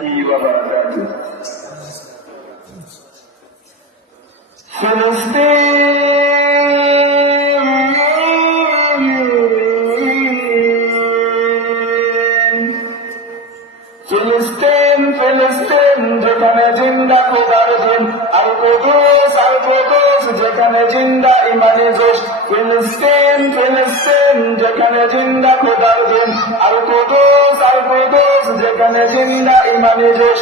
وبركاته. ফিলিস্তিন যেখানে জিন্দা খোদার দিন, আল কুদুস যেখানে জিন্দা ইমানি জোশ। ফিলিস্তিন যেখানে জিন্দা খোদার দিন, আল কুদুস যেখানে জিন্দা ইমানি জোশ।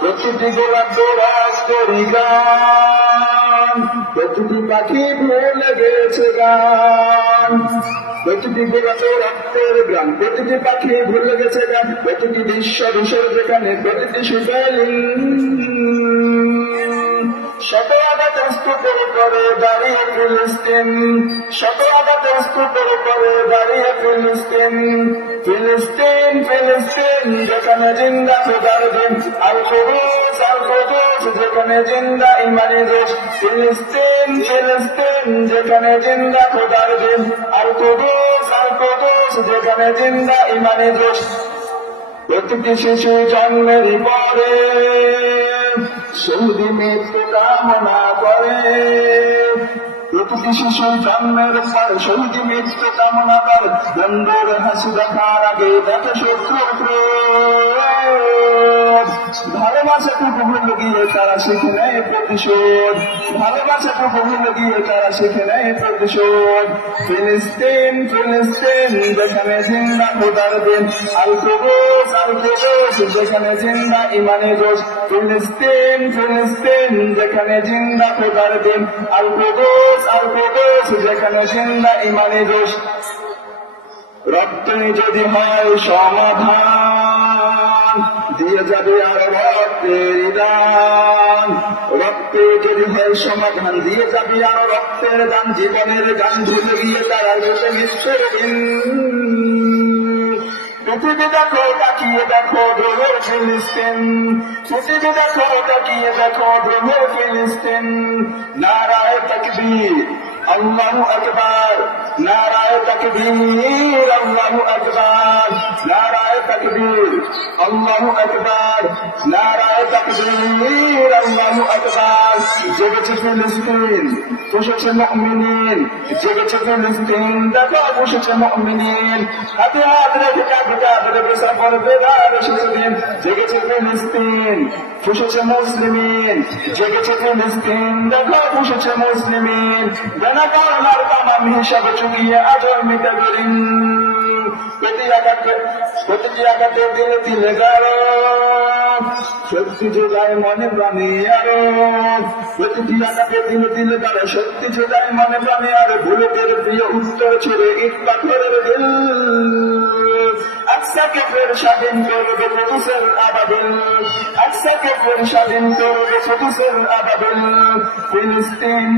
প্রতিটি গোলাপ রাষ্ট্রের গান, প্রতিটি পাখি ভুলে গেছে গান, প্রতিটি গোলাপে রক্তের গ্রাম, প্রতিটি পাখি ভুলে গেছে গান, প্রতিটি বিশ্ব বিশেষ যেখানে প্রতিটি সুফেলি শত আঘাত স্তূপের উপরে দাঁড়িয়ে ফিলিস্তিন, শত আঘাত স্তূপের উপরে দাঁড়িয়ে ফিলিস্তিন। ফিলিস্তিন যেখানে জিন্দা খোদার দিন, আল কুদুস যেখানে জিন্দা ইমানি দেশ। ফিলিস্তিন যেখানে জিন্দা খোদার দিন, আল কুদুস যেখানে জিন্দা ইমানি দেশ। প্রতিটি শিশু জন্মের পরে শহীদ মৃত্যু কামনা করে, প্রতিটি শিশু জন্মের পরে শহীদ মৃত্যু কামনা করে। বন্ধুর হাসি দেখার আগে দেখে শত্রু, ভালোবাসাটুকু ভুলে গিয়ে তারা শিখে নেয় প্রতিশোধ, ভালোবাসাটুকু ভুলে গিয়ে তারা শিখে নেয় প্রতিশোধ। ফিলিস্তিন যেখানে জিন্দা খোদার দিন, আল কুদুস যেখানে জিন্দা ইমানি জোশ। ফিলিস্তিন যেখানে জিন্দা খোদার দিন, আল কুদুস যেখানে জিন্দা ইমানি জোশ। রক্তে যদি হয় সমাধান, দিয়ে যাবে আর রক্তের দান, রক্তে যদি হয় সমাধান, দিয়ে যাবে আর রক্তের দান। জীবনের গান ভুলে গিয়ে তারা লোকে মৃত্যুর দিন। পৃথিবী দেখো তাকিয়ে দেখো ধ্রুবের ফিলিস্তিন, পৃথিবী দেখো তাকিয়ে দেখো ধ্রুবের ফিলিস্তিন। নারায়ে তাকবীর আল্লাহু আকবার, নারায়ে তাকবীর আল্লাহু আকবার, নারায়ে তাকবীর আল্লাহু আকবার, নারায়ে তাকবীর আল্লাহু আকবার। জেগেছে ফিলিস্তিন, বসেছে মুমিনিন, জেগেছে ফিলিস্তিন, দেখো বসেছে মুমিনিন। হাতে হাত রেখে কাঁধে রেখে সফর বেদার এসেছে দিন। জেগেছে ফিলিস্তিন, বসেছে মুসলিমিন, জেগেছে ফিলিস্তিন, দেখো বসেছে মুসলিমিন। বেনা কারণার তামাম হিসাবে চুকিয়ে আজর মিটে বেরিন। প্রতিটি আঘাতে দিলে দিলে গারো, শক্তি যোগায় মনে প্রাণে আরো। প্রতিটি আঘাতে দিলে দিলে গারো, শক্তি যোগায় মনে প্রাণে আরো। বুলেটের প্রিয় উত্তর ছেড়ে ইট পাথরের দিল, আকসাকে ফের স্বাধীন করবে কুদুসের আবাবিল, আকসাকে ফের স্বাধীন করবে কুদুসের আবাবিল। ফিলিস্তিন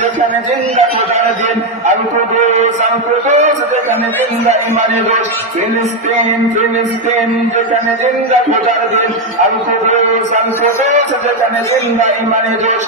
যেখানে জিন্দা খোদার দিন, আল কুদুস যেখানে জিন্দা ইমানি দোষ। ফিলিস্তিন যেখানে জিন্দা খোদার দিন, আল কুদুস যেখানে জিন্দা ইমানি দোষ।